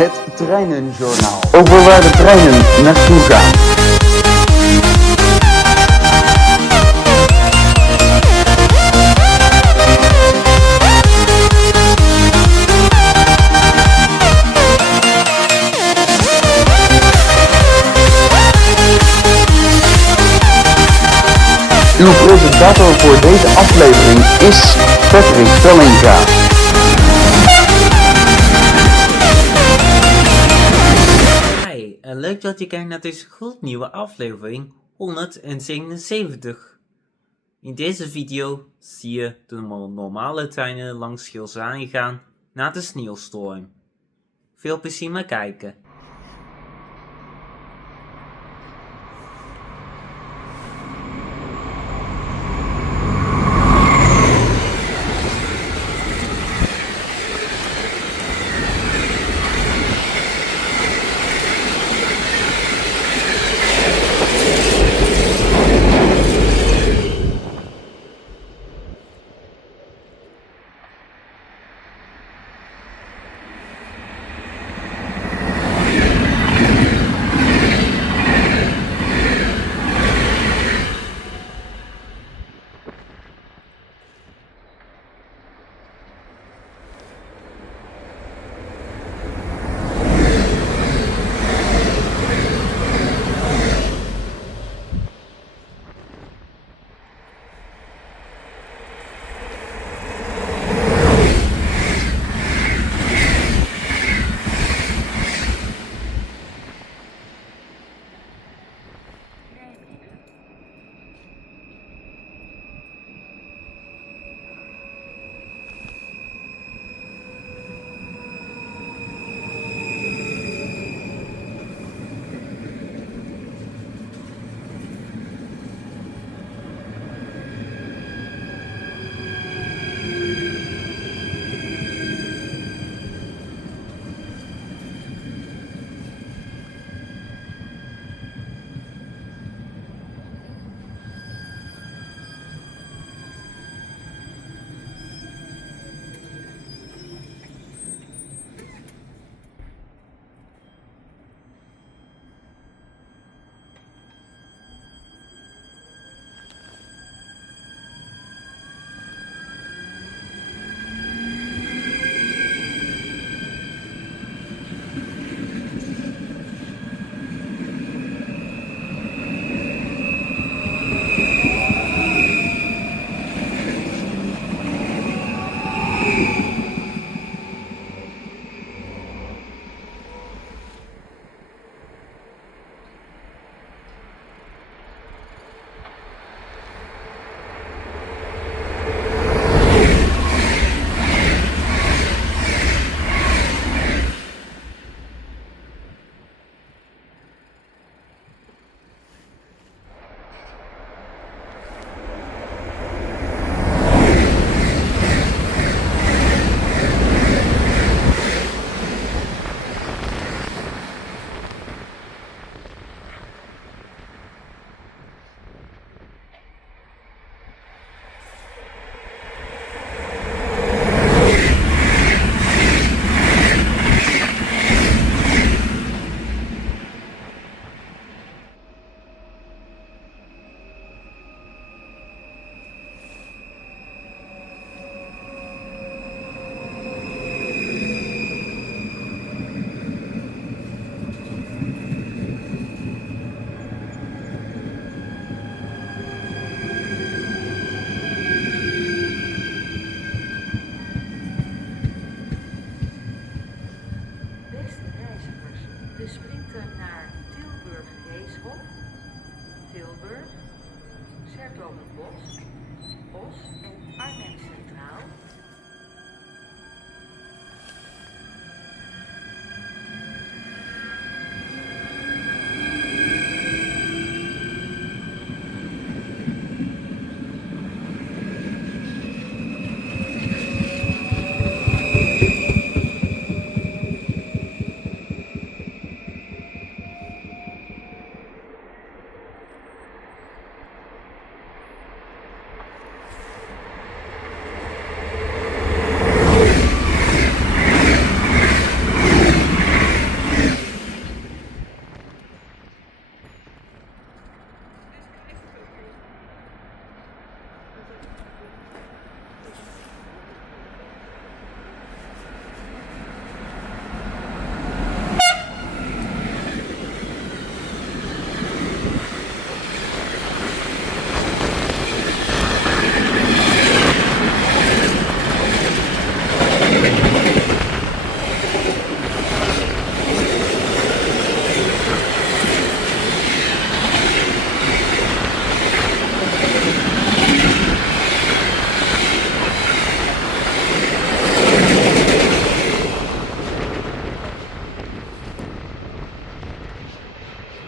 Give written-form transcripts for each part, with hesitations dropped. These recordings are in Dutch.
Het Treinenjournaal. Over waar de treinen naartoe gaan. Uw presentator voor deze aflevering is Patrick Vellinga. Hi, leuk dat je kijkt naar deze gloednieuwe aflevering 177. In deze video zie je de normale treinen langs Gilsaan gaan naar de sneeuwstorm. Veel plezier met kijken. De sprinter naar Tilburg Reeshof, Tilburg, 's-Hertogenbosch, Os en Arnhem Centraal.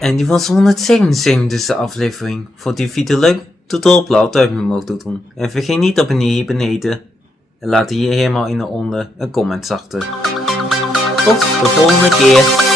En die was 177e aflevering. Vond die video leuk? Doe het op, laat duimpje omhoog doen. En vergeet niet op hier beneden. En laat hier helemaal in de onder een comment achter. Tot de volgende keer.